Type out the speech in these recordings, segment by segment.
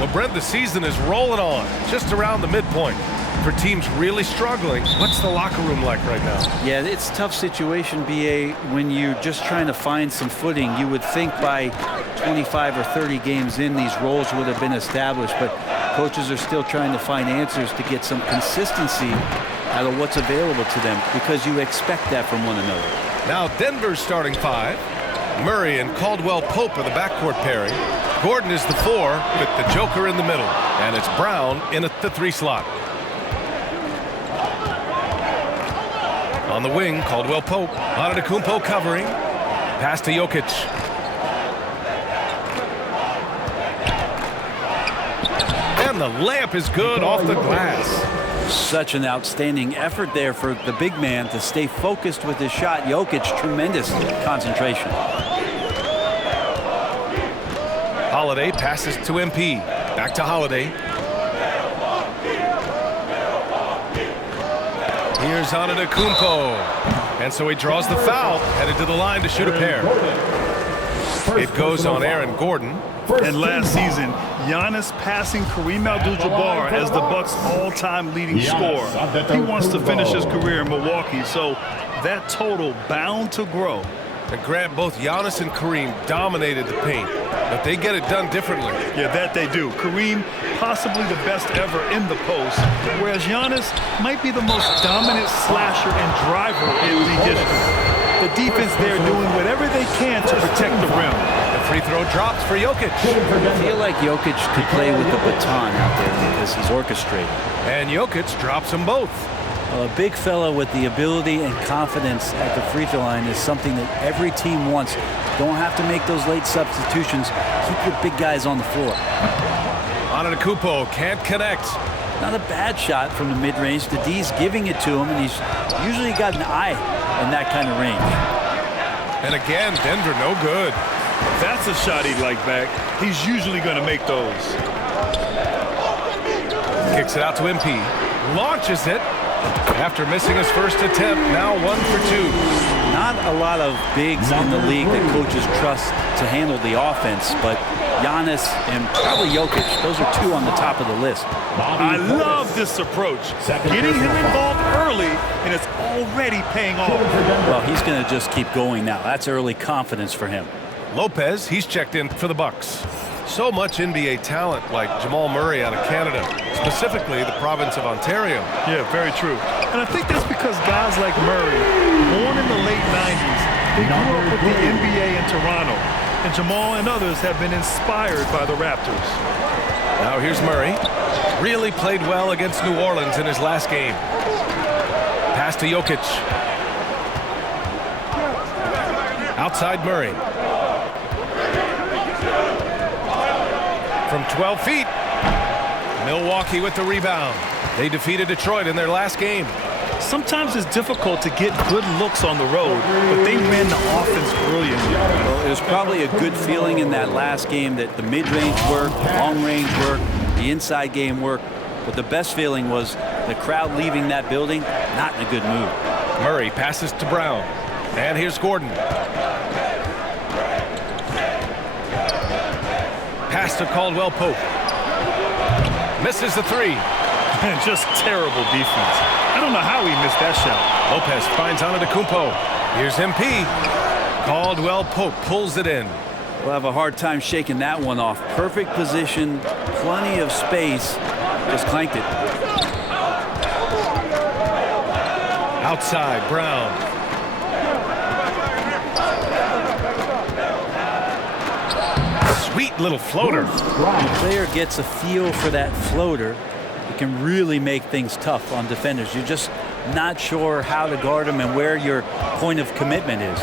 Well, Brent, the season is rolling on, just around the midpoint. For teams really struggling, what's the locker room like right now? Yeah, it's a tough situation, BA, when you're just trying to find some footing. You would think by 25 or 30 games in, these roles would have been established, but coaches are still trying to find answers to get some consistency out of what's available to them, because you expect that from one another. Now Denver's starting five. Murray and Caldwell Pope are the backcourt pairing. Gordon is the 4 with the Joker in the middle, and it's Brown in at the 3 slot. On the wing, Caldwell Pope. Antetokounmpo covering. Pass to Jokic. And the layup is good off the glass. Such an outstanding effort there for the big man to stay focused with his shot. Jokic, tremendous concentration. Holiday passes to MP. Back to Holiday. Here's Antetokounmpo. And so he draws the foul, headed to the line to shoot a pair. It goes on Aaron Gordon. And last season, Giannis passing Kareem Abdul-Jabbar as the Bucks' all-time leading scorer. He wants to finish his career in Milwaukee, so that total bound to grow. And Grant, both Giannis and Kareem dominated the paint, but they get it done differently. Yeah, that they do. Kareem, possibly the best ever in the post, whereas Giannis might be the most dominant slasher and driver in league history. The defense there doing whatever they can to protect the rim. The free throw drops for Jokic. I feel like Jokic could play with the baton out there because he's orchestrated. And Jokic drops them both. A big fella with the ability and confidence at the free throw line is something that every team wants. Don't have to make those late substitutions. Keep your big guys on the floor. Antetokounmpo can't connect. Not a bad shot from the mid-range. The D's giving it to him, and he's usually got an eye in that kind of range. And again, Denver no good. That's a shot he'd like back. He's usually going to make those. Kicks it out to MP. Launches it. After missing his first attempt, now 1 for 2. Not a lot of bigs in the league that coaches trust to handle the offense, but Giannis and probably Jokic, those are 2 on the top of the list. I love this approach. Getting him involved early, and it's already paying off. Well, he's going to just keep going now. That's early confidence for him. Lopez, he's checked in for the Bucks. So much NBA talent like Jamal Murray out of Canada, specifically the province of Ontario. Yeah, very true. And I think that's because guys like Murray, born in the late 90s, they grew up with the NBA in Toronto. And Jamal and others have been inspired by the Raptors. Now here's Murray. Really played well against New Orleans in his last game. Pass to Jokic. Outside Murray. From 12 feet. Milwaukee with the rebound. They defeated Detroit in their last game. Sometimes it's difficult to get good looks on the road, but they ran the offense brilliantly. Well, it was probably a good feeling in that last game that the mid-range worked, the long-range worked, the inside game worked. But the best feeling was the crowd leaving that building not in a good mood. Murray passes to Brown. And here's Gordon. Pass to Caldwell Pope. Misses the 3. And just terrible defense. I don't know how he missed that shot. Lopez finds Antetokounmpo. Here's MP. Caldwell Pope pulls it in. We'll have a hard time shaking that one off. Perfect position, plenty of space. Just clanked it. Outside, Brown. Sweet little floater. When a player gets a feel for that floater, it can really make things tough on defenders. You're just not sure how to guard them and where your point of commitment is.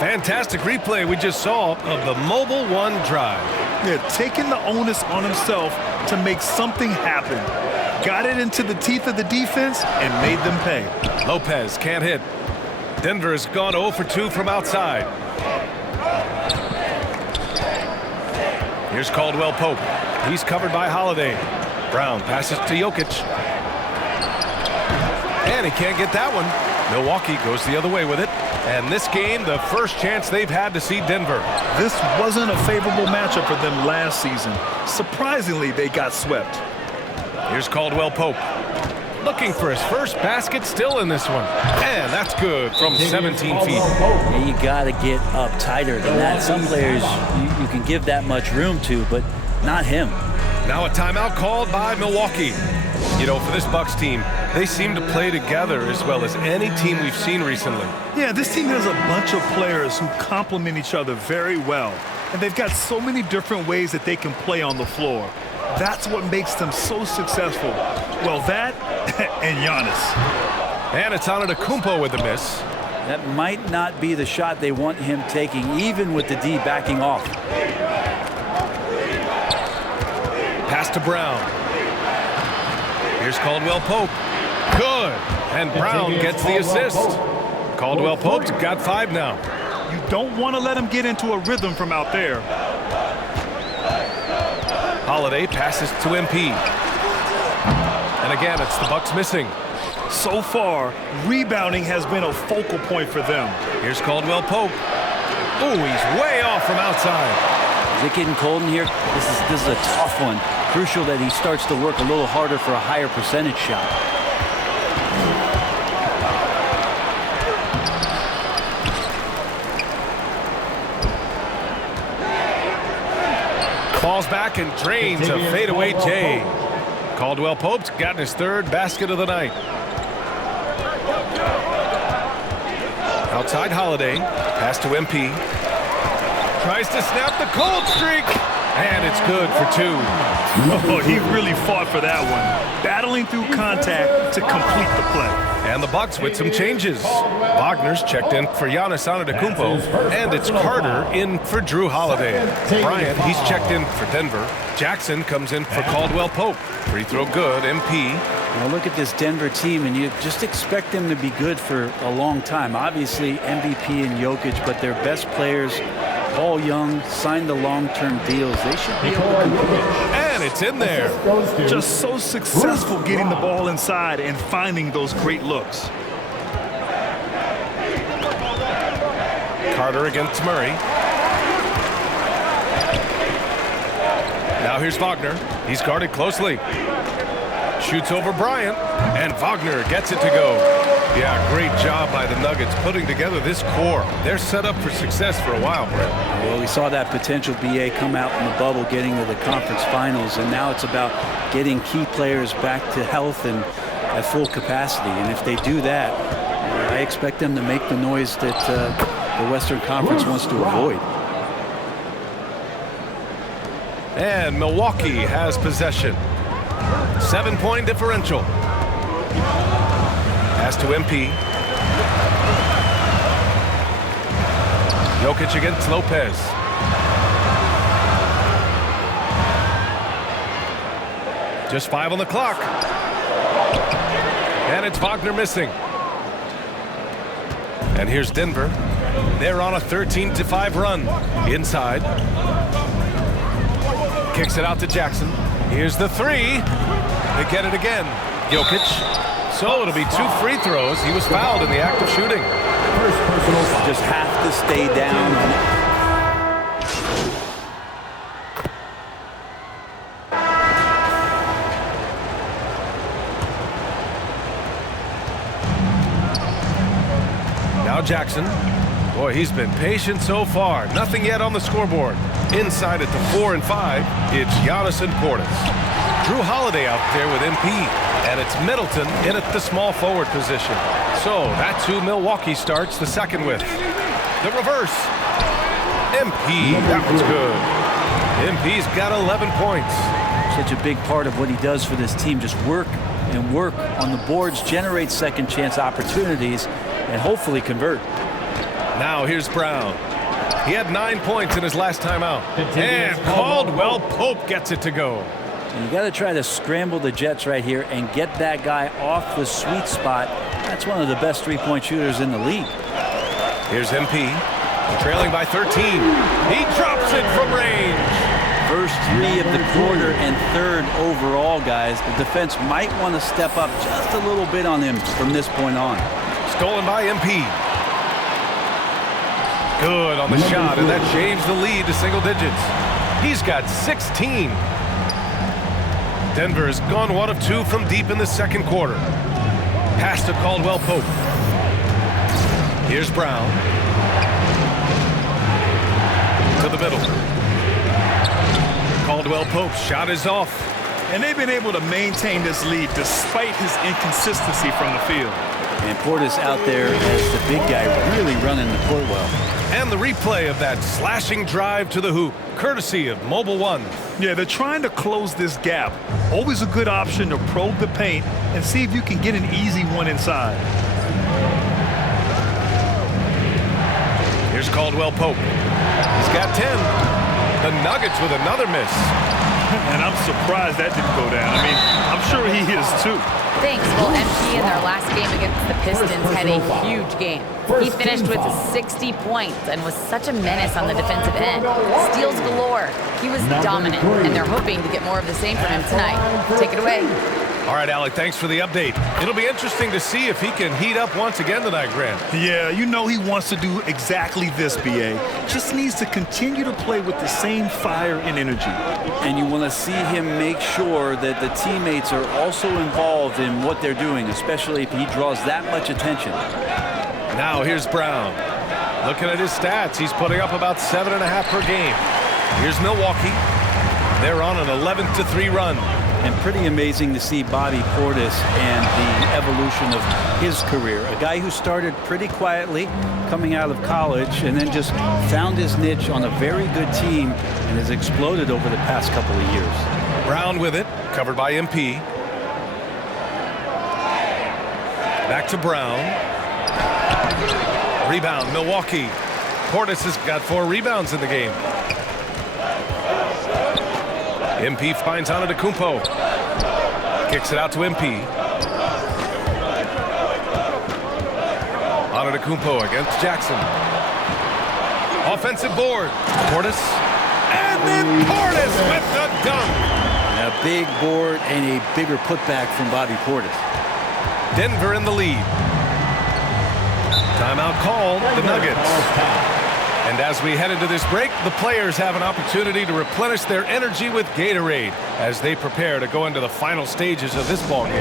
Fantastic replay we just saw of the Mobile One drive. Yeah, taking the onus on himself to make something happen. Got it into the teeth of the defense and made them pay. Lopez can't hit. Denver has gone 0 for 2 from outside. Here's Caldwell Pope. He's covered by Holiday. Brown passes to Jokic. And he can't get that one. Milwaukee goes the other way with it. And this game, the first chance they've had to see Denver. This wasn't a favorable matchup for them last season. Surprisingly, they got swept. Here's Caldwell Pope. Looking for his first basket still in this one. And that's good from 17 feet. Yeah, you got to get up tighter than that. Some players you can give that much room to, but not him. Now a timeout called by Milwaukee. You know, for this Bucks team, they seem to play together as well as any team we've seen recently. Yeah, this team has a bunch of players who complement each other very well. And they've got so many different ways that they can play on the floor. That's what makes them so successful. Well, that and Giannis. And it's Antetokounmpo with the miss. That might not be the shot they want him taking, even with the D backing off. Pass to Brown. Here's Caldwell Pope. Good. And Brown gets the assist. Caldwell Pope's got 5 now. You don't want to let him get into a rhythm from out there. Holiday passes to MP. And again, it's the Bucks missing. So far, rebounding has been a focal point for them. Here's Caldwell Pope. Ooh, he's way off from outside. Is it getting cold in here? This is a tough one. Crucial that he starts to work a little harder for a higher percentage shot. Falls back and drains a fadeaway J. Caldwell Pope's gotten his 3rd basket of the night. Outside Holiday. Pass to MP. Tries to snap the cold streak. And it's good for 2. Oh, he really fought for that one. Battling through contact to complete the play. And the Bucks with some changes. Wagner's checked in for Giannis Antetokounmpo, and it's Carter in for Drew Holiday. Bryant, he's checked in for Denver. Jackson comes in for Caldwell Pope. Free throw good, MP. Well, look at this Denver team, and you just expect them to be good for a long time. Obviously, MVP and Jokic, but their best players, all young, signed the long-term deals. They should be able to compete. And it's in there. Just so successful getting the ball inside and finding those great looks. Carter against Murray. Now here's Wagner. He's guarded closely. Shoots over Bryant, and Wagner gets it to go. Yeah, great job by the Nuggets putting together this core. They're set up for success for a while, Brett. Well, we saw that potential BA come out in the bubble, getting to the conference finals, and now it's about getting key players back to health and at full capacity. And if they do that, I expect them to make the noise that the Western Conference wants to avoid. And Milwaukee has possession. 7-point differential. Pass to MP. Jokic against Lopez. Just 5 on the clock. And it's Wagner missing. And here's Denver. They're on a 13-5 run. Inside. Kicks it out to Jackson. Here's the 3. They get it again. Jokic. So it'll be 2 free throws. He was fouled in the act of shooting. Just have to stay down. Now Jackson. Boy, he's been patient so far. Nothing yet on the scoreboard. Inside at the 4 and 5, it's Giannis and Portis. Drew Holiday out there with MP, and it's Middleton in at the small forward position. So that's who Milwaukee starts the second with. The reverse. MP, that was good. MP's got 11 points. Such a big part of what he does for this team, just work and work on the boards, generate second chance opportunities, and hopefully convert. Now here's Brown. He had 9 points in his last time out. And Caldwell Pope gets it to go. And you got to try to scramble the Jets right here and get that guy off the sweet spot. That's one of the best three-point shooters in the league. Here's MP, trailing by 13. He drops it from range. First 3 of the quarter and 3rd overall, guys. The defense might want to step up just a little bit on him from this point on. Stolen by MP. Good on the shot, and that shaves the lead to single digits. He's got 16. Denver has gone 1 of 2 from deep in the second quarter. Pass to Caldwell-Pope. Here's Brown. To the middle. Caldwell-Pope's shot is off. And they've been able to maintain this lead despite his inconsistency from the field. And Portis out there as the big guy really running the court well. And the replay of that slashing drive to the hoop, courtesy of Mobile One. Yeah, they're trying to close this gap. Always a good option to probe the paint and see if you can get an easy one inside. Here's Caldwell-Pope. He's got 10. The Nuggets with another miss. And I'm surprised that didn't go down. I mean, I'm sure he is too. Thanks. Well, MP in their last game against the Pistons had a huge game. He finished with 60 points and was such a menace on the defensive end. Steals galore. He was dominant, and they're hoping to get more of the same from him tonight. Take it away. All right, Alec, thanks for the update. It'll be interesting to see if he can heat up once again tonight, Grant. Yeah, you know he wants to do exactly this, B.A. Just needs to continue to play with the same fire and energy. And you want to see him make sure that the teammates are also involved in what they're doing, especially if he draws that much attention. Now here's Brown. Looking at his stats, he's putting up about 7.5 per game. Here's Milwaukee. They're on an 11-3 run. And pretty amazing to see Bobby Portis and the evolution of his career. A guy who started pretty quietly coming out of college and then just found his niche on a very good team and has exploded over the past couple of years. Brown with it, covered by MP. Back to Brown. Rebound, Milwaukee. Portis has got 4 rebounds in the game. MP finds Antetokounmpo. Kicks it out to MP. Antetokounmpo against Jackson. Offensive board. Portis. And then Portis with the dunk. A big board and a bigger putback from Bobby Portis. Denver in the lead. Timeout called, the Nuggets. And as we head into this break, the players have an opportunity to replenish their energy with Gatorade as they prepare to go into the final stages of this ballgame.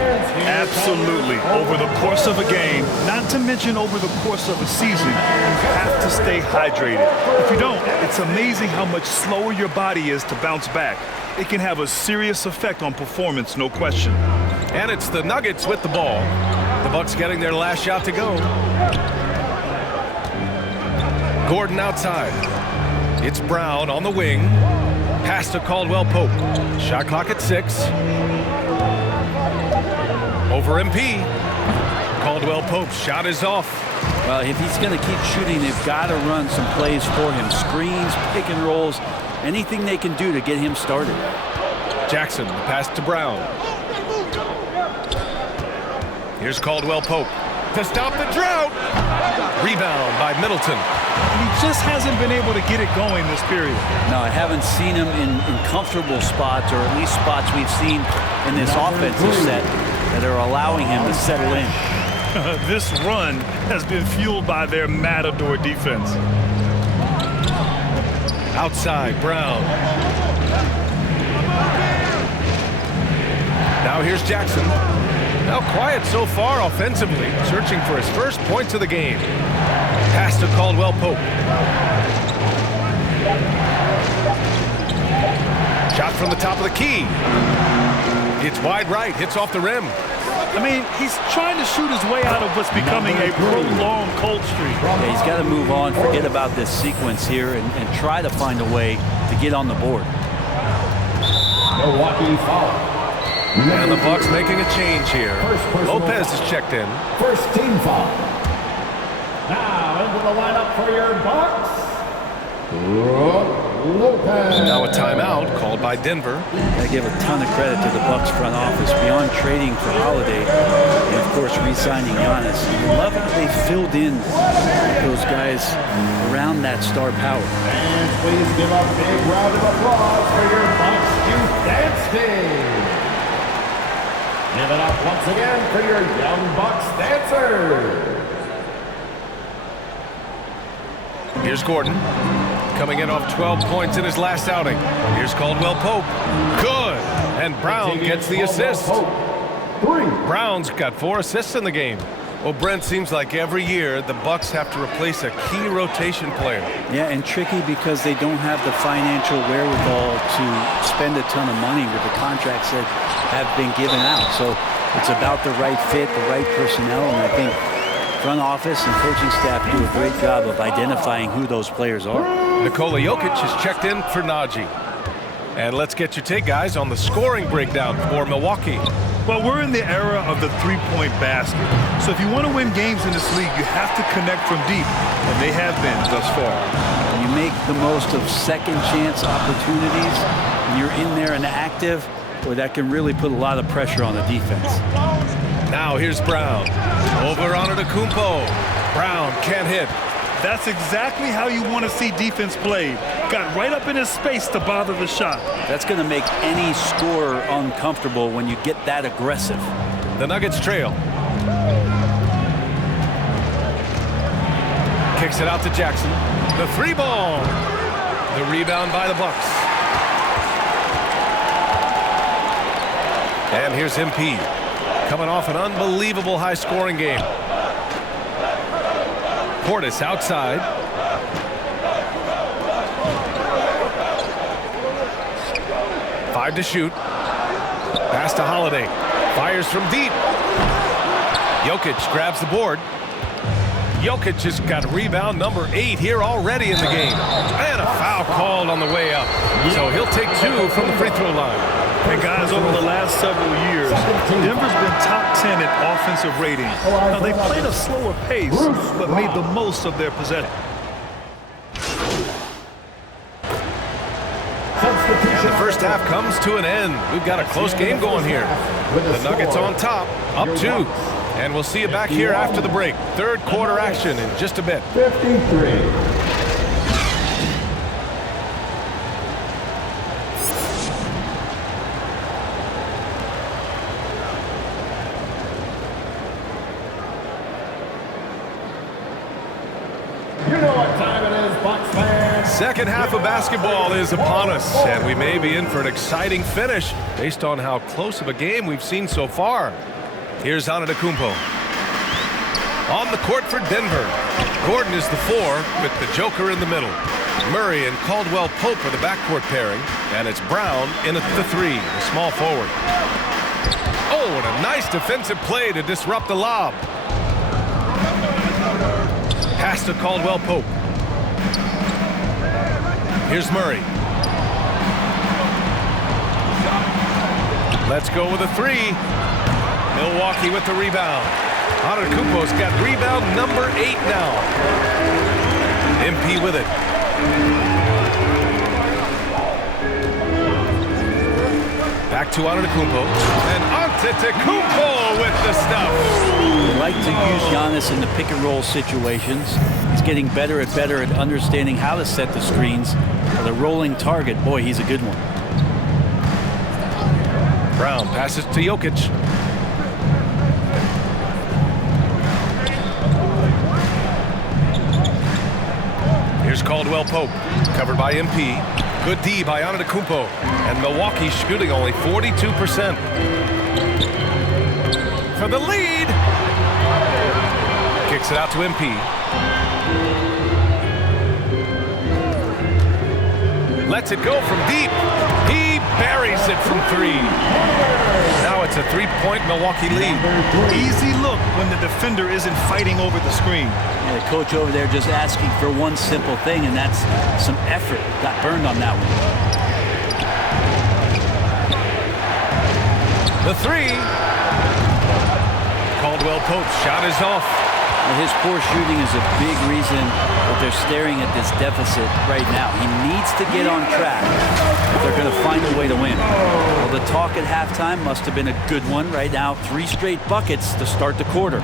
Absolutely. Over the course of a game, not to mention over the course of a season, you have to stay hydrated. If you don't, it's amazing how much slower your body is to bounce back. It can have a serious effect on performance, no question. And it's the Nuggets with the ball. The Bucks getting their last shot to go. Gordon outside. It's Brown on the wing. Pass to Caldwell-Pope. Shot clock at 6. Over MP. Caldwell-Pope's shot is off. Well, if he's going to keep shooting, they've got to run some plays for him. Screens, pick and rolls, anything they can do to get him started. Jackson, pass to Brown. Here's Caldwell-Pope to stop the drought. Rebound by Middleton. And he just hasn't been able to get it going this period. No, I haven't seen him in comfortable spots, or at least spots we've seen in this offensive set that are allowing him to settle in. This run has been fueled by their matador defense. Outside, Brown. Now here's Jackson. Now quiet so far offensively, searching for his first points of the game. Pass to Caldwell-Pope. Shot from the top of the key. It's wide right, hits off the rim. I mean, he's trying to shoot his way out of what's becoming a prolonged cold streak. Yeah, he's got to move on, forget about this sequence here, and try to find a way to get on the board. Milwaukee foul. And the Bucks making a change here. Lopez is checked in. First team foul. Now into the lineup for your Bucks, Lopez. Now a timeout called by Denver. I give a ton of credit to the Bucks front office beyond trading for Holiday and of course re-signing Giannis. I love how they filled in those guys around that star power. And please give a big round of applause for your Bucks youth dance team. Give it up once again for your young Bucks dancers. Here's Gordon. Coming in off 12 points in his last outing. Here's Caldwell Pope. Good. And Brown gets the assist. Brown's got 4 assists in the game. Well, Brent, seems like every year the Bucks have to replace a key rotation player. Yeah, and tricky because they don't have the financial wherewithal to spend a ton of money with the contracts that have been given out. So it's about the right fit, the right personnel, and I think front office and coaching staff do a great job of identifying who those players are. Nikola Jokic has checked in for Najee. And let's get your take, guys, on the scoring breakdown for Milwaukee. Well, we're in the era of the three-point basket. So if you want to win games in this league, you have to connect from deep, and they have been thus far. You make the most of second chance opportunities, and you're in there and active, boy, that can really put a lot of pressure on the defense. Now here's Brown. Over on Antetokounmpo. Brown can't hit. That's exactly how you want to see defense played. Got right up in his space to bother the shot. That's going to make any scorer uncomfortable when you get that aggressive. The Nuggets trail. Kicks it out to Jackson. The 3-ball. The rebound by the Bucks. And here's MP. Coming off an unbelievable high-scoring game. Portis outside. Five to shoot. Pass to Holiday. Fires from deep. Jokic grabs the board. Jokic has got rebound number 8 here already in the game. And a foul called on the way up. So he'll take 2 from the free throw line. And guys, over the last several years, Denver's been top 10 in offensive rating. Now, they played a slower pace, but made the most of their possession. And the first half comes to an end. We've got a close game going here. The Nuggets on top, up 2. And we'll see you back here after the break. Third quarter action in just a bit. 53. Second half of basketball is upon us, and we may be in for an exciting finish based on how close of a game we've seen so far. Here's Antetokounmpo. On the court for Denver. Gordon is the 4 with the Joker in the middle. Murray and Caldwell Pope are the backcourt pairing, and it's Brown in at the 3, the small forward. Oh, and a nice defensive play to disrupt the lob. Pass to Caldwell Pope. Here's Murray. Let's go with a 3. Milwaukee with the rebound. Antetokounmpo's got rebound number 8 now. MP with it. Back to Antetokounmpo. And Antetokounmpo with the stuff. They like to use Giannis in the pick and roll situations. He's getting better at understanding how to set the screens. The rolling target, boy, he's a good one. Brown passes to Jokic. Here's Caldwell Pope, covered by MP. Good D by Antetokounmpo, and Milwaukee shooting only 42%. For the lead. Kicks it out to MP. Lets it go from deep. He buries it from 3. Now it's a 3-point Milwaukee lead. Easy look when the defender isn't fighting over the screen. Yeah, the coach over there just asking for one simple thing, and that's some effort. Got burned on that one. The 3. Caldwell Pope's shot is off. His poor shooting is a big reason that they're staring at this deficit right now. He needs to get on track if they're going to find a way to win. Well, the talk at halftime must have been a good one. Right now, 3 straight buckets to start the quarter.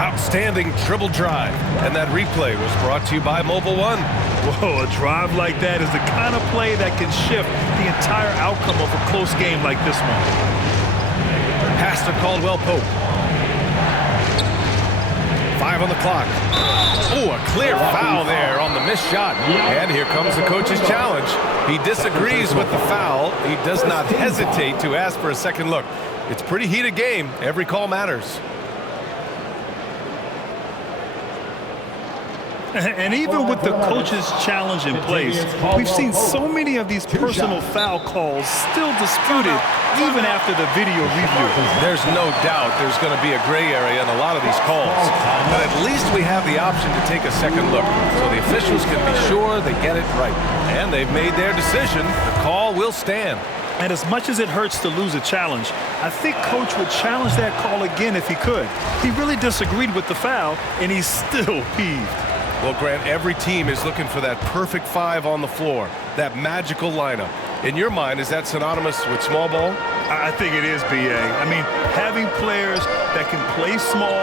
Outstanding dribble drive. And that replay was brought to you by Mobile One. Whoa, a drive like that is the kind of play that can shift the entire outcome of a close game like this one. Pass to Caldwell Pope. 5 on the clock. Oh, a clear foul there on the missed shot. And here comes the coach's challenge. He disagrees with the foul. He does not hesitate to ask for a second look. It's a pretty heated game. Every call matters. And even with the coach's challenge in place, we've seen so many of these personal foul calls still disputed even after the video review. There's no doubt there's going to be a gray area in a lot of these calls. But at least we have the option to take a second look so the officials can be sure they get it right. And they've made their decision. The call will stand. And as much as it hurts to lose a challenge, I think Coach would challenge that call again if he could. He really disagreed with the foul, and he's still peeved. Well, Grant, every team is looking for that perfect 5 on the floor, that magical lineup. In your mind, is that synonymous with small ball? I think it is, B.A. I mean, having players that can play small,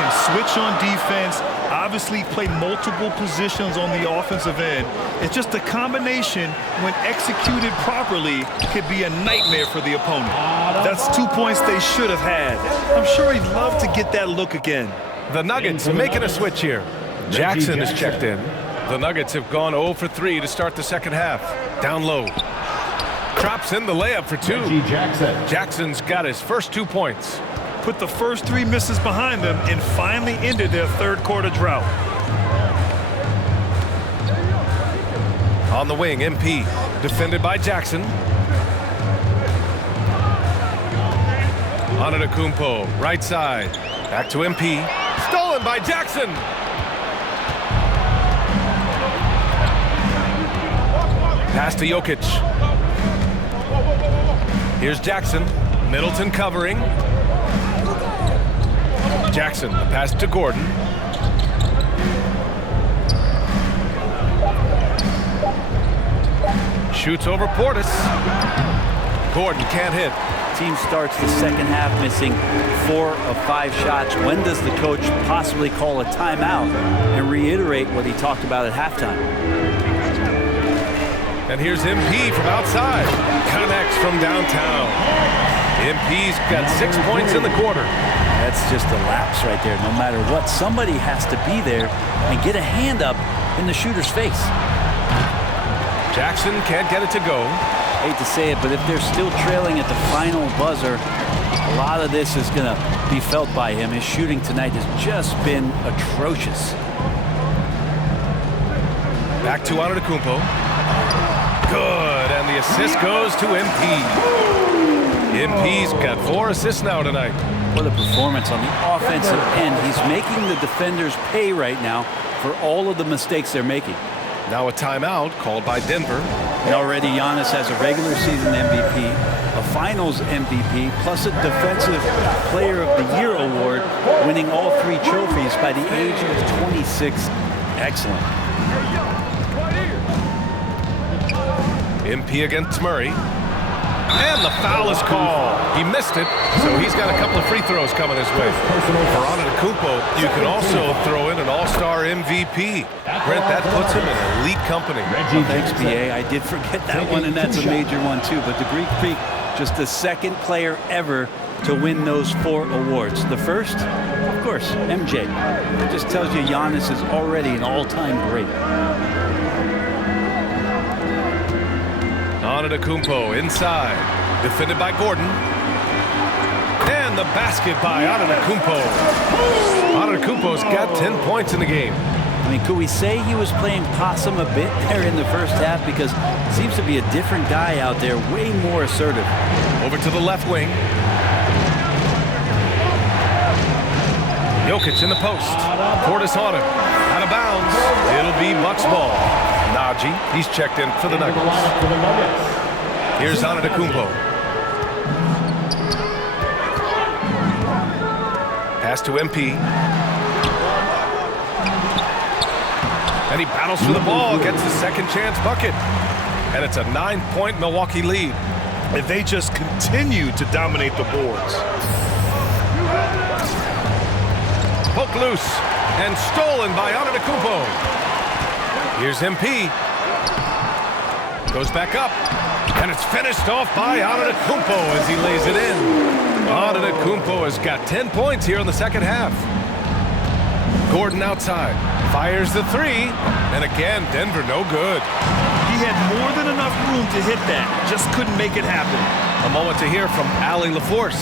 can switch on defense, obviously play multiple positions on the offensive end. It's just a combination, when executed properly, could be a nightmare for the opponent. That's 2 points they should have had. I'm sure he'd love to get that look again. The Nuggets making a switch here. Jackson is checked in. The Nuggets have gone 0 for 3 to start the second half. Down low. Drops in the layup for 2. Jackson's got his first 2 points. Put the first 3 misses behind them and finally ended their third quarter drought. On the wing, MP. Defended by Jackson. Antetokounmpo, right side. Back to MP. Stolen by Jackson. Pass to Jokic. Here's Jackson. Middleton covering. Jackson, the pass to Gordon. Shoots over Portis. Gordon can't hit. Team starts the second half missing 4 of 5 shots. When does the coach possibly call a timeout and reiterate what he talked about at halftime? And here's MP from outside. Connects from downtown. MP's got 6 points in the quarter. That's just a lapse right there. No matter what, somebody has to be there and get a hand up in the shooter's face. Jackson can't get it to go. Hate to say it, but if they're still trailing at the final buzzer, a lot of this is going to be felt by him. His shooting tonight has just been atrocious. Back to Antetokounmpo. Good, and the assist goes to MP. MP's got 4 assists now tonight. What a performance on the offensive end. He's making the defenders pay right now for all of the mistakes they're making. Now a timeout called by Denver. And already Giannis has a regular season MVP, a finals MVP, plus a defensive player of the year award, winning all 3 trophies by the age of 26. Excellent. MP against Murray. And the foul is called. He missed it, so he's got a couple of free throws coming his way. For Antetokounmpo, you can also throw in an all-star MVP. Brent, that puts him in elite company. Well, thanks, BA. I did forget that one, and that's a major one, too. But the Greek Freak, just the second player ever to win those 4 awards. The first, of course, MJ. It just tells you Giannis is already an all-time great. Antetokounmpo inside, defended by Gordon. And the basket by Antetokounmpo. Antetokounmpo's got 10 points in the game. I mean, could we say he was playing possum a bit there in the first half? Because it seems to be a different guy out there, way more assertive. Over to the left wing. Jokic in the post. Portis on him. Out of bounds. It'll be Bucks ball. Najee, he's checked in for the Nuggets. Here's Antetokounmpo. Pass to MP. And he battles for the ball, gets the second chance bucket. And it's a 9-point Milwaukee lead. And they just continue to dominate the boards. Poke loose and stolen by Antetokounmpo. Here's MP. Goes back up. And it's finished off by Antetokounmpo as he lays it in. Antetokounmpo has got 10 points here in the second half. Gordon outside. Fires the three. And again, Denver no good. He had more than enough room to hit that. Just couldn't make it happen. A moment to hear from Allie LaForce.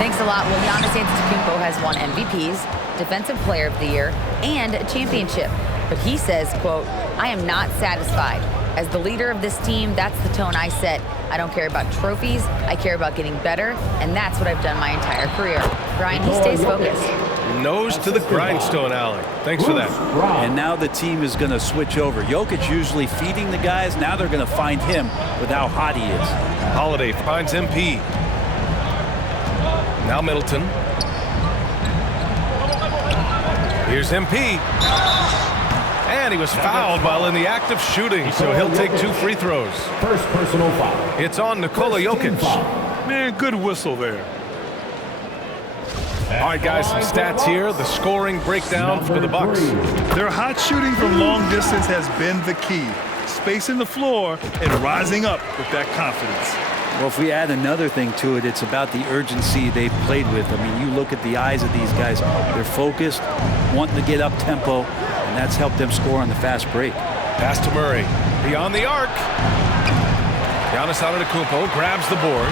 Thanks a lot. Well, Giannis Antetokounmpo has won MVPs, Defensive Player of the Year, and a championship. But he says, quote, "I am not satisfied. As the leader of this team, that's the tone I set. I don't care about trophies. I care about getting better, and that's what I've done my entire career." Brian, he stays focused. Nose to the grindstone, Allie. Thanks for that. And now the team is going to switch over. Jokic usually feeding the guys. Now they're going to find him with how hot he is. Holiday finds MP. Now Middleton. Here's MP. And he was fouled while in the act of shooting, so he'll take 2 free throws. First personal foul. It's on Nikola Jokic. Man, good whistle there. All right, guys, some stats here. The scoring breakdown for the Bucks. Their hot shooting from long distance has been the key. Spacing the floor and rising up with that confidence. Well, if we add another thing to it, it's about the urgency they've played with. I mean, you look at the eyes of these guys. They're focused, wanting to get up tempo, and that's helped them score on the fast break. Pass to Murray. Beyond the arc. Giannis Antetokounmpo grabs the board.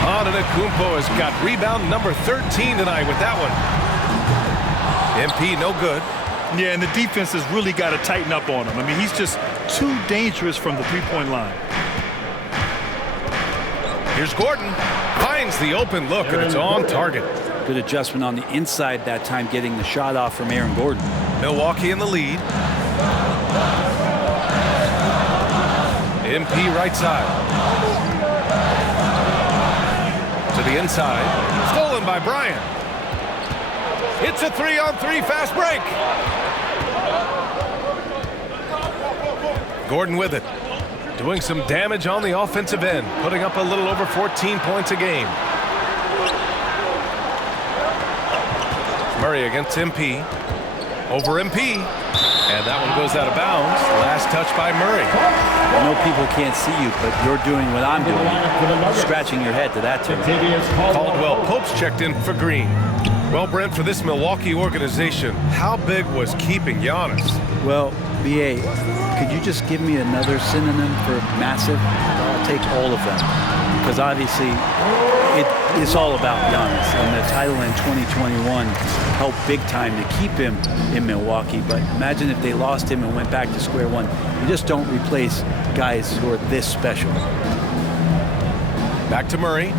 Antetokounmpo has got rebound number 13 tonight with that one. MP no good. Yeah, and the defense has really got to tighten up on him. I mean, he's just too dangerous from the three-point line. Here's Gordon. Finds the open look, and it's on target. Good adjustment on the inside that time, getting the shot off from Aaron Gordon. Milwaukee in the lead. MP right side. To the inside. Stolen by Bryant. It's a 3-on-3 fast break. Gordon with it. Doing some damage on the offensive end. Putting up a little over 14 points a game. Murray against MP. Over MP. And that one goes out of bounds. Last touch by Murray. I know people can't see you, but you're doing what I'm doing. Scratching your head to that tune. Caldwell Pope's checked in for Green. Well, Brent, for this Milwaukee organization, how big was keeping Giannis? Well, BA, could you just give me another synonym for massive? I'll take all of them. Because obviously, it's all about Giannis. And the title in 2021 helped big time to keep him in Milwaukee. But imagine if they lost him and went back to square one. You just don't replace guys who are this special. Back to Murray.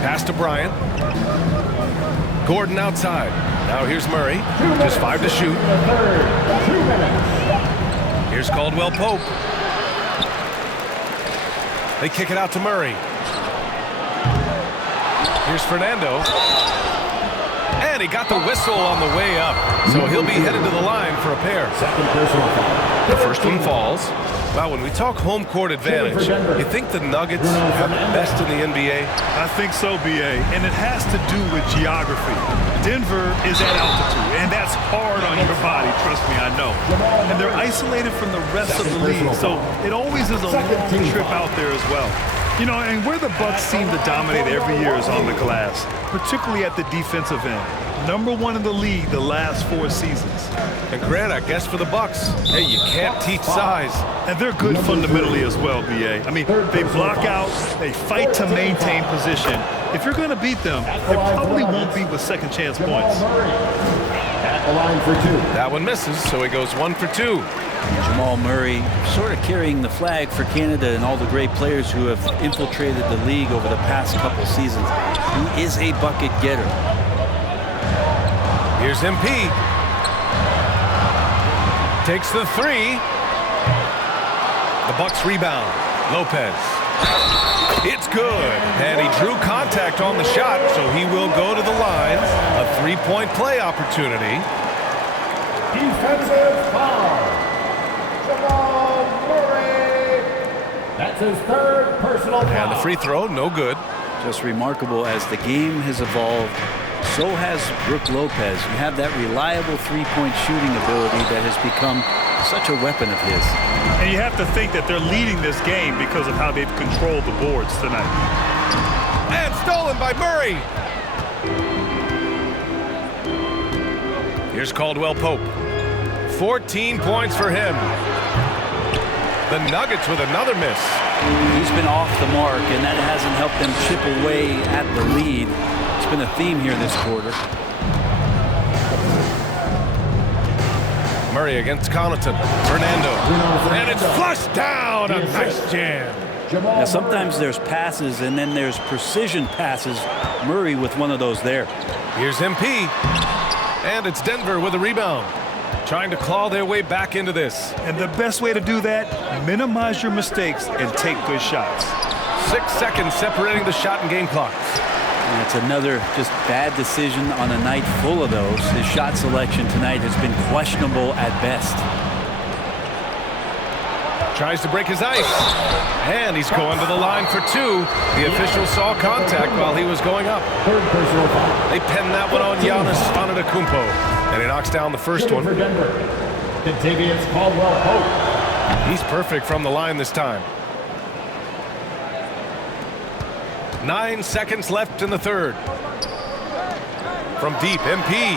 Pass to Bryant. Gordon outside. Now here's Murray. Just 5 to shoot. Here's Caldwell Pope. They kick it out to Murray. Here's Fernando. And he got the whistle on the way up. So he'll be headed to the line for a pair. Second personal foul. The first one falls. Wow, when we talk home court advantage, you think the Nuggets have the best in the NBA? I think so, BA, and it has to do with geography. Denver is at altitude, and that's hard on your body, trust me, I know. And they're isolated from the rest of the league, so it always is a long trip out there as well. You know, and where the Bucks seem to dominate every year is on the glass, particularly at the defensive end. #1 in the league the last 4 seasons. And Grant, I guess for the Bucks, hey, you can't teach size. And they're good fundamentally as well, BA. I mean, they block out, they fight to maintain position. If you're going to beat them, it probably won't be with second chance points. At the line for 2. That one misses, so he goes 1 for 2. Jamal Murray sort of carrying the flag for Canada and all the great players who have infiltrated the league over the past couple seasons. He is a bucket getter. Here's MP. Takes the 3. The Bucks rebound. Lopez. It's good. And he drew contact on the shot, so he will go to the line. A 3-point play opportunity. Defensive foul. Jamal Murray. That's his 3rd personal foul. And the free throw, no good. Just remarkable as the game has evolved. So has Brook Lopez. You have that reliable three-point shooting ability that has become such a weapon of his. And you have to think that they're leading this game because of how they've controlled the boards tonight. And stolen by Murray. Here's Caldwell Pope. 14 points for him. The Nuggets with another miss. He's been off the mark, and that hasn't helped them chip away at the lead. It's been a theme here this quarter. Murray against Connaughton. Fernando. And it's flushed down. A nice jam. Now, sometimes there's passes, and then there's precision passes. Murray with one of those there. Here's MP. And it's Denver with a rebound. Trying to claw their way back into this. And the best way to do that, minimize your mistakes and take good shots. 6 seconds separating the shot and game clocks. And it's another just bad decision on a night full of those. His shot selection tonight has been questionable at best. Tries to break his ice. And he's going to the line for two. The official saw contact while he was going up. Third personal foul. They pinned that one on Giannis Antetokounmpo. And he knocks down the first one. For Denver, Kentavious Caldwell-Pope. He's perfect from the line this time. 9 seconds left in the third. From deep, MP.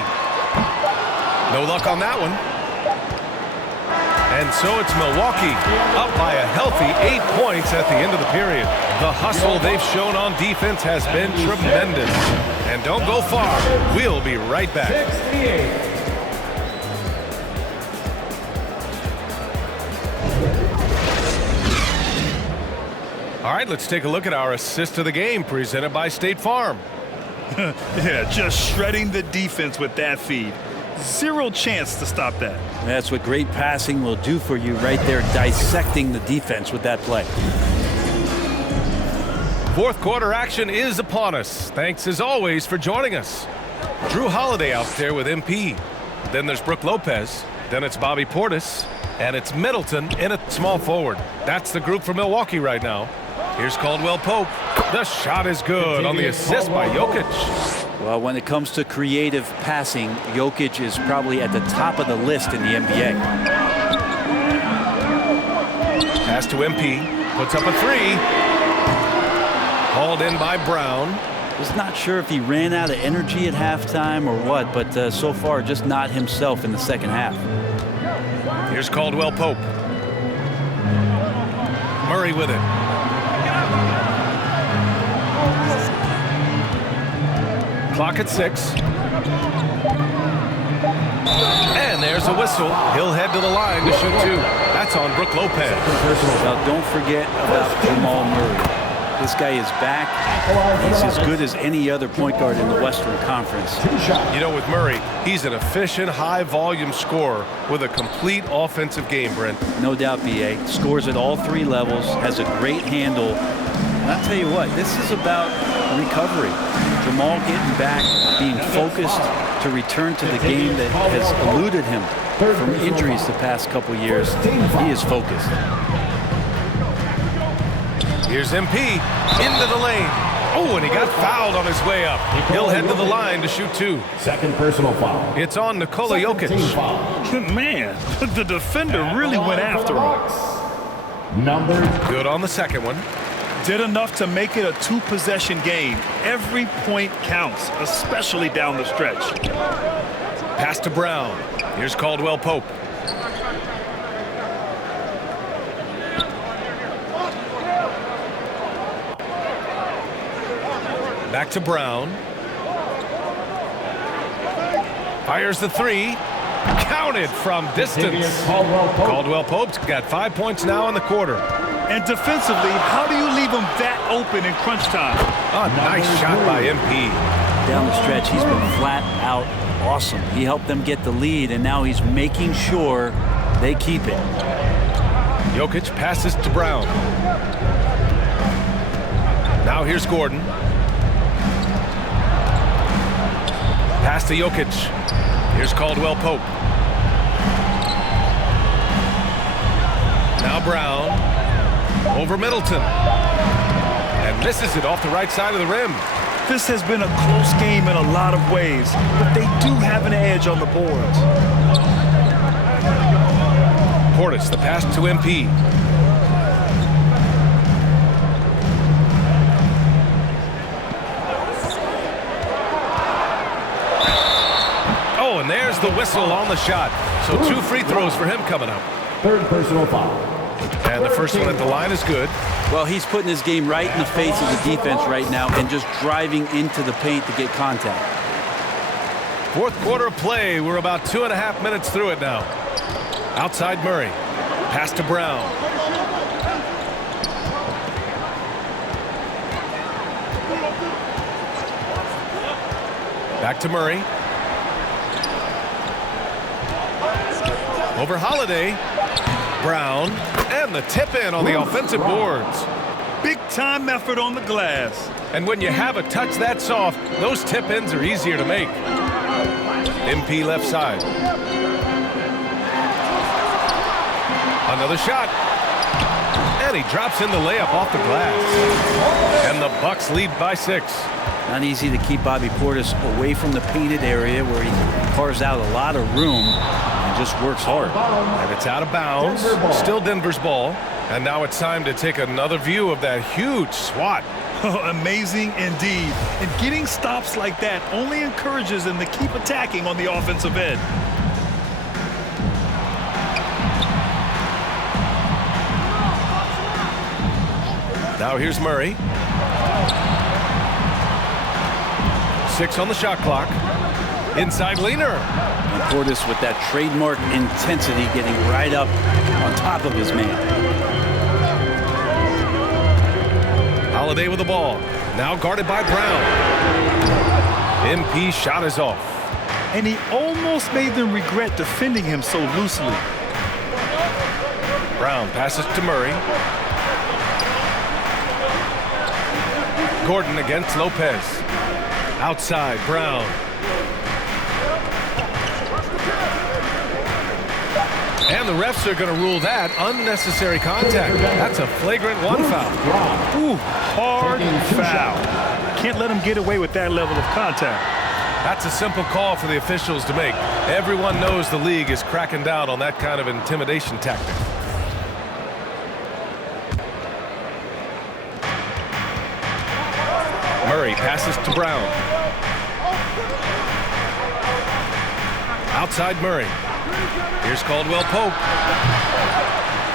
No luck on that one. And so it's Milwaukee up by a healthy 8 points at the end of the period. The hustle they've shown on defense has been tremendous. And don't go far. We'll be right back. 68. All right, let's take a look at our assist of the game presented by State Farm. Yeah, just shredding the defense with that feed. Zero chance to stop that. That's what great passing will do for you right there, dissecting the defense with that play. Fourth quarter action is upon us. Thanks as always for joining us. Drew Holiday out there with MP. Then there's Brook Lopez. Then it's Bobby Portis. And it's Middleton in a small forward. That's the group for Milwaukee right now. Here's Caldwell Pope. The shot is good on the assist by Jokic. Well, when it comes to creative passing, Jokic is probably at the top of the list in the NBA. Pass to MP. Puts up a three. Hauled in by Brown. Just not sure if he ran out of energy at halftime or what, but so far just not himself in the second half. Here's Caldwell Pope. Murray with it. Clock at 6. And there's a whistle. He'll head to the line to shoot two. That's on Brook Lopez. Now, don't forget about Jamal Murray. This guy is back. He's as good as any other point guard in the Western Conference. You know, with Murray, he's an efficient, high-volume scorer with a complete offensive game, Brent. No doubt, B.A. Scores at all three levels, has a great handle. And I'll tell you what, this is about recovery. Jamal getting back, being focused to return to the game that has eluded him from injuries the past couple years. He is focused. Here's MP into the lane. Oh, and he got fouled on his way up. He'll head to the line to shoot two. Second personal foul. It's on Nikola Jokic. Man, the defender really went after him. Number Good on the second one. Did enough to make it a two-possession game. Every point counts, especially down the stretch. Pass to Brown. Here's Caldwell Pope. Back to Brown. Fires the three. Counted from distance. Caldwell Pope's got 5 points now in the quarter. And defensively, how do you leave him that open in crunch time? A nice shot by MP. Down the stretch, he's been flat out awesome. He helped them get the lead, and now he's making sure they keep it. Jokic passes to Brown. Now here's Gordon. Pass to Jokic. Here's Caldwell Pope. Now Brown. Over Middleton. And misses it off the right side of the rim. This has been a close game in a lot of ways, but they do have an edge on the boards. Portis, the pass to MP. Oh, and there's blows the whistle on the shot. So 2 free throws for him coming up. Third personal foul. And the first one at the line is good. Well, he's putting his game right in the face of the defense right now and just driving into the paint to get contact. Fourth quarter of play. We're about 2.5 minutes through it now. Outside Murray. Pass to Brown. Back to Murray. Over Holiday. Brown. And the tip in on the offensive boards. Big time effort on the glass. And when you have a touch that soft, those tip ins are easier to make. MP left side. Another shot. And he drops in the layup off the glass. And the Bucks lead by 6. Not easy to keep Bobby Portis away from the painted area where he carves out a lot of room and just works hard. And it's out of bounds. Still Denver's ball. And now it's time to take another view of that huge swat. Amazing indeed. And getting stops like that only encourages them to keep attacking on the offensive end. Now here's Murray. 6 on the shot clock. Inside leaner. And Portis with that trademark intensity getting right up on top of his man. Holiday with the ball. Now guarded by Brown. MP shot is off. And he almost made them regret defending him so loosely. Brown passes to Murray. Gordon against Lopez. Outside, Brown. And the refs are going to rule that unnecessary contact. That's a flagrant 1 foul. Ooh, hard foul. Can't let him get away with that level of contact. That's a simple call for the officials to make. Everyone knows the league is cracking down on that kind of intimidation tactic. Murray passes to Brown. Outside Murray. Here's Caldwell Pope.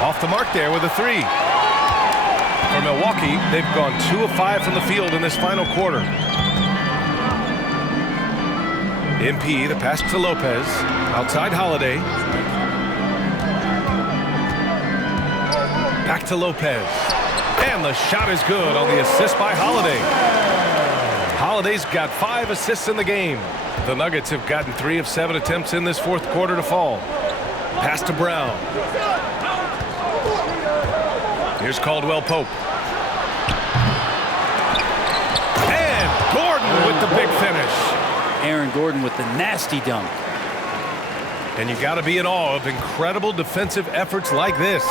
Off the mark there with a 3. For Milwaukee, they've gone 2 of 5 from the field in this final quarter. MP, the pass to Lopez. Outside Holiday. Back to Lopez. And the shot is good on the assist by Holiday. Holiday's got 5 assists in the game. The Nuggets have gotten 3 of 7 attempts in this fourth quarter to fall. Pass to Brown. Here's Caldwell Pope. And Gordon with the big finish. Aaron Gordon with the nasty dunk. And you got to be in awe of incredible defensive efforts like this.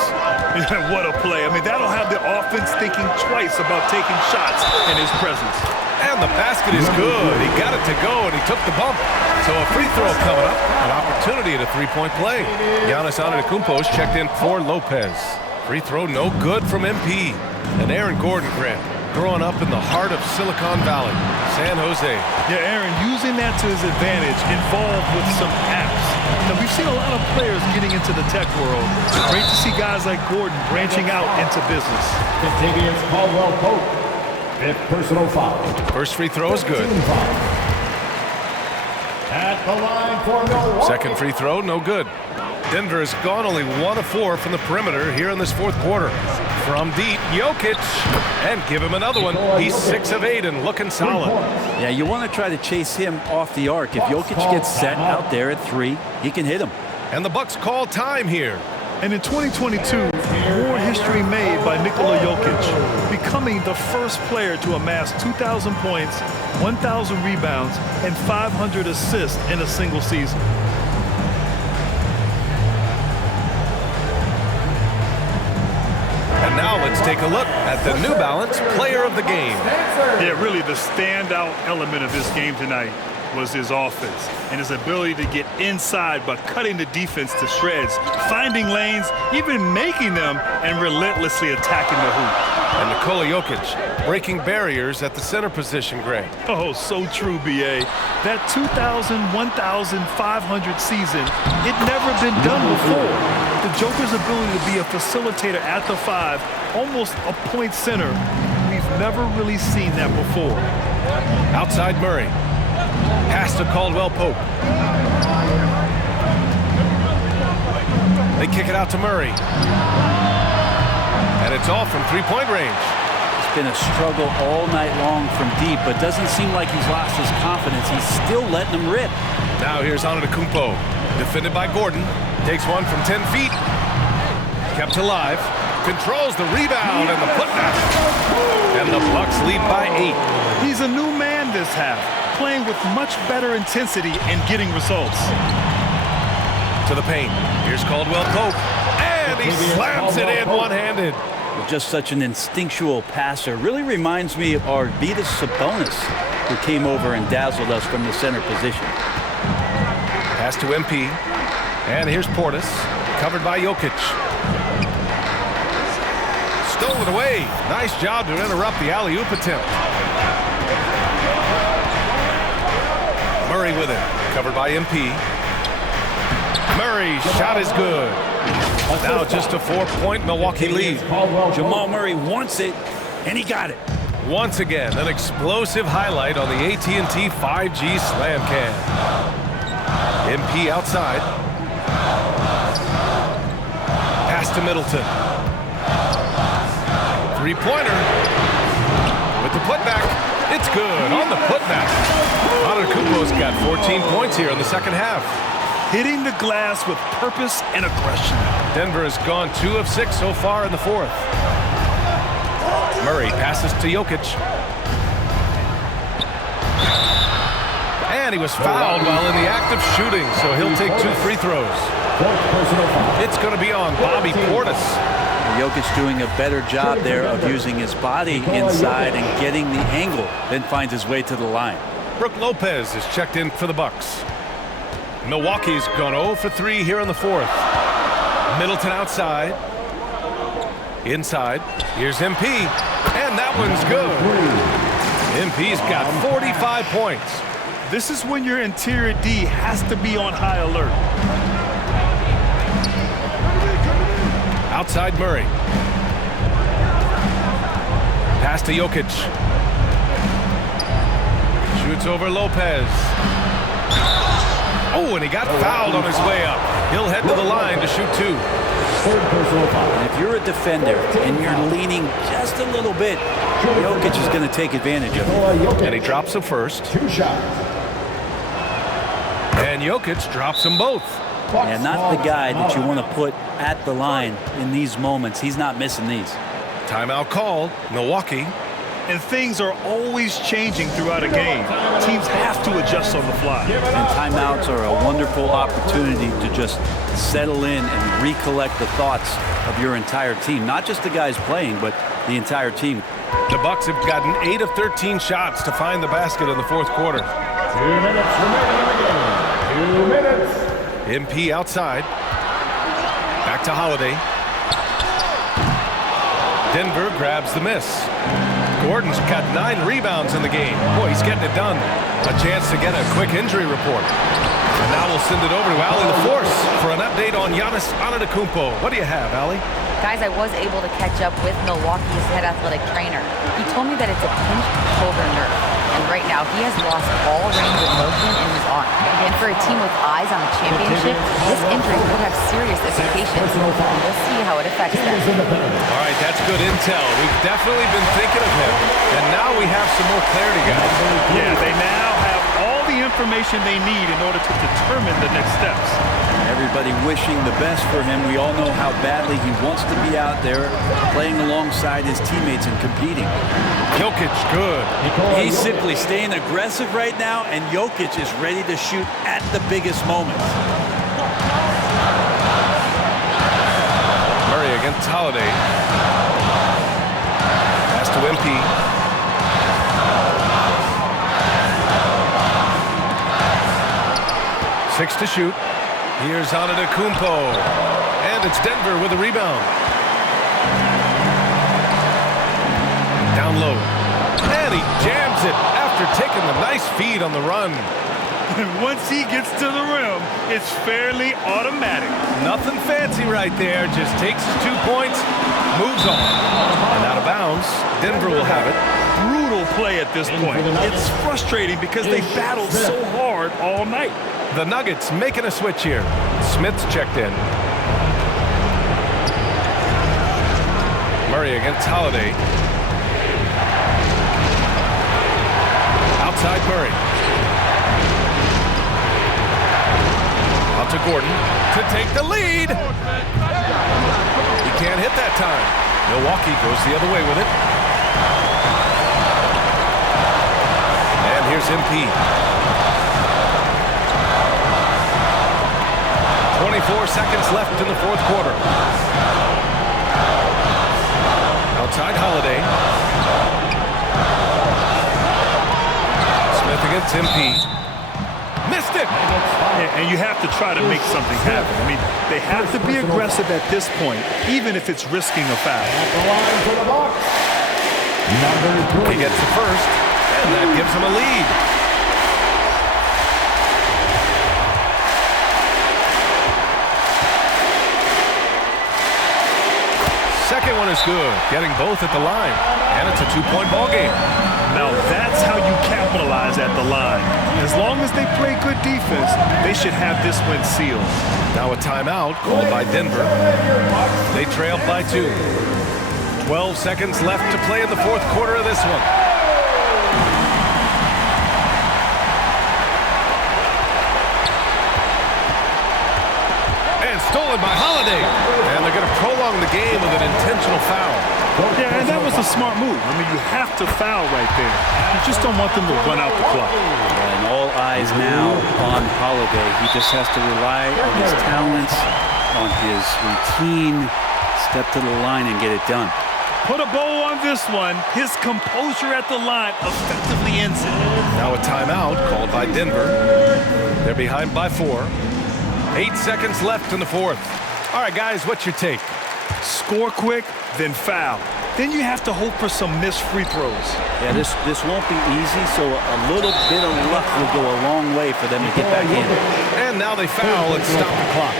What a play. I mean, that'll have the offense thinking twice about taking shots in his presence. And the basket is good. He got it to go, and he took the bump. So a free throw coming up. An opportunity at a 3-point play. Giannis Antetokounmpo's checked in for Lopez. Free throw no good from MP. And Aaron Gordon, Grant, growing up in the heart of Silicon Valley, San Jose. Yeah, Aaron, using that to his advantage, involved with some apps. Now, we've seen a lot of players getting into the tech world. Great to see guys like Gordon branching out into business. Continues Caldwell Pope. 5th personal foul. First free throw is good. At the line for Milwaukee. Second free throw, no good. Denver has gone only 1 of 4 from the perimeter here in this fourth quarter. From deep, Jokic, and give him another one. He's 6 of 8 and looking solid. Yeah, you want to try to chase him off the arc. If Jokic gets set out there at 3, he can hit him. And the Bucks call time here. And in 2022, more history made by Nikola Jokic, becoming the first player to amass 2,000 points, 1,000 rebounds, and 500 assists in a single season. And now let's take a look at the New Balance Player of the Game. Yeah, really the standout element of this game tonight. was his offense and his ability to get inside by cutting the defense to shreds, finding lanes, even making them, and relentlessly attacking the hoop. And Nikola Jokic breaking barriers at the center position, Greg. Oh, so true, B.A. That 2,000, 1,500 season, it never been done before. The Joker's ability to be a facilitator at the 5, almost a point center, we've never really seen that before. Outside Murray. Pass to Caldwell-Pope. They kick it out to Murray. And it's off from three-point range. It's been a struggle all night long from deep, but doesn't seem like he's lost his confidence. He's still letting them rip. Now here's Antetokounmpo. Defended by Gordon. Takes one from 10 feet. Kept alive. Controls the rebound and the putback. And the Bucks lead by 8. He's a new man this half, playing with much better intensity and getting results. To the paint. Here's Caldwell-Pope. And he slams it in one-handed. Just such an instinctual passer. Really reminds me of our Arvydas Sabonis, who came over and dazzled us from the center position. Pass to MP. And here's Portis. Covered by Jokic. Stolen away. Nice job to interrupt the alley-oop attempt. Murray with it. Covered by MP. Murray's shot is good. Now just a 4-point Milwaukee lead. Jamal Murray wants it, and he got it. Once again, an explosive highlight on the AT&T 5G Slam Cam. MP outside. Pass to Middleton. Three-pointer. With the putback. It's good on the putback. Antetokounmpo's got 14 points here in the second half. Hitting the glass with purpose and aggression. Denver has gone 2 of 6 so far in the fourth. Murray passes to Jokic. And he was fouled while in the act of shooting, so he'll take 2 free throws. It's going to be on Bobby Portis. Jokic doing a better job there of using his body inside and getting the angle, then finds his way to the line. Brook Lopez is checked in for the Bucks. Milwaukee's gone 0 for 3 here in the fourth. Middleton outside. Inside. Here's MP. And that one's good. MP's got 45 points. This is when your interior D has to be on high alert. Outside Murray. Pass to Jokic. Shoots over Lopez. Oh, and he got fouled on his way up. He'll head to the line to shoot 2. And if you're a defender and you're leaning just a little bit, Jokic is going to take advantage of it. And he drops them first. 2 shots. And Jokic drops them both. And not the guy that you want to put at the line in these moments. He's not missing these. Timeout called. Milwaukee. And things are always changing throughout a game. Teams have to adjust on the fly. And timeouts are a wonderful opportunity to just settle in and recollect the thoughts of your entire team. Not just the guys playing, but the entire team. The Bucks have gotten 8 of 13 shots to find the basket in the fourth quarter. 2 minutes remaining in the game. 2 minutes. MP outside. Back to Holiday. Denver grabs the miss. Gordon's got 9 rebounds in the game. Boy, he's getting it done. A chance to get a quick injury report. And now we'll send it over to Allie LaForce for an update on Giannis Antetokounmpo. What do you have, Allie? Guys, I was able to catch up with Milwaukee's head athletic trainer. He told me that it's a pinched shoulder nerve. And right now, he has lost all range of motion in his arm. And for a team with eyes on a championship, this injury could have serious implications. We'll see how it affects them. All right, that's good intel. We've definitely been thinking of him. And now we have some more clarity, guys. Yeah, they now have all the information they need in order to determine the next steps. Everybody wishing the best for him. We all know how badly he wants to be out there playing alongside his teammates and competing. Jokic, good. He's simply staying aggressive right now, and Jokic is ready to shoot at the biggest moments. Murray against Holiday. Pass to MP. 6 to shoot. Here's Antetokounmpo. And it's Denver with a rebound. Down low. And he jams it after taking the nice feed on the run. And once he gets to the rim, it's fairly automatic. Nothing fancy right there. Just takes his 2 points, moves on. And out of bounds. Denver will have it. Brutal play at this point. It's frustrating because they battled so hard all night. The Nuggets making a switch here. Smith's checked in. Murray against Holiday. Outside Murray. Out to Gordon to take the lead. He can't hit that time. Milwaukee goes the other way with it. And here's MP. 24 seconds left in the fourth quarter. Outside Holiday. Smith against MP. Missed it! And you have to try to make something happen. I mean, they have to be aggressive at this point, even if it's risking a foul. At the line for the Bucks, number 3. He gets the first, and that gives him a lead. Second one is good, getting both at the line, and it's a 2-point ball game. Now that's how you capitalize at the line. As long as they play good defense, they should have this one sealed. Now a timeout called by Denver. They trailed by 2. 12 seconds left to play in the fourth quarter of this one. And stolen by Holiday. And they're going to prolong the game with an intentional foul. Yeah, and that was a smart move. I mean, you have to foul right there. You just don't want them to run out the clock. And all eyes now on Holiday. He just has to rely on his talents, on his routine, step to the line and get it done. Put a bow on this one. His composure at the line effectively ends it. Now a timeout called by Denver. They're behind by 4. 8 seconds left in the fourth. All right, guys, what's your take? Score quick, then foul. Then you have to hope for some missed free throws. Yeah, this won't be easy, so a little bit of luck will go a long way for them to get back in. And now they foul and stop the clock.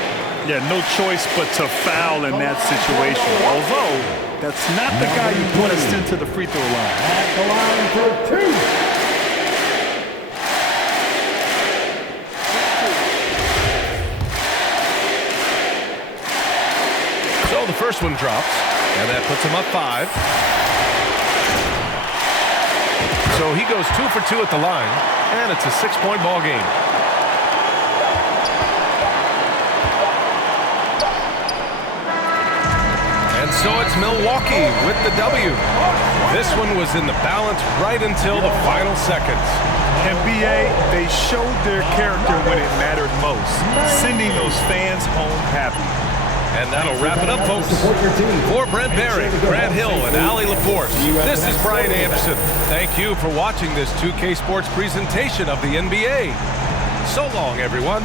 Yeah, no choice but to foul in that situation. Although, that's not the guy you put us into the free throw line. At the line for 2. So the first one drops, and that puts him up 5. So he goes 2 for 2 at the line, and it's a 6-point ball game. And so it's Milwaukee with the W. This one was in the balance right until the final seconds. NBA, they showed their character when it mattered most, sending those fans home happy. And that'll wrap it up, folks. For Brent Barry, Grant Hill, and Allie LaForce, this is Brian Anderson. Thank you for watching this 2K Sports presentation of the NBA. So long, everyone.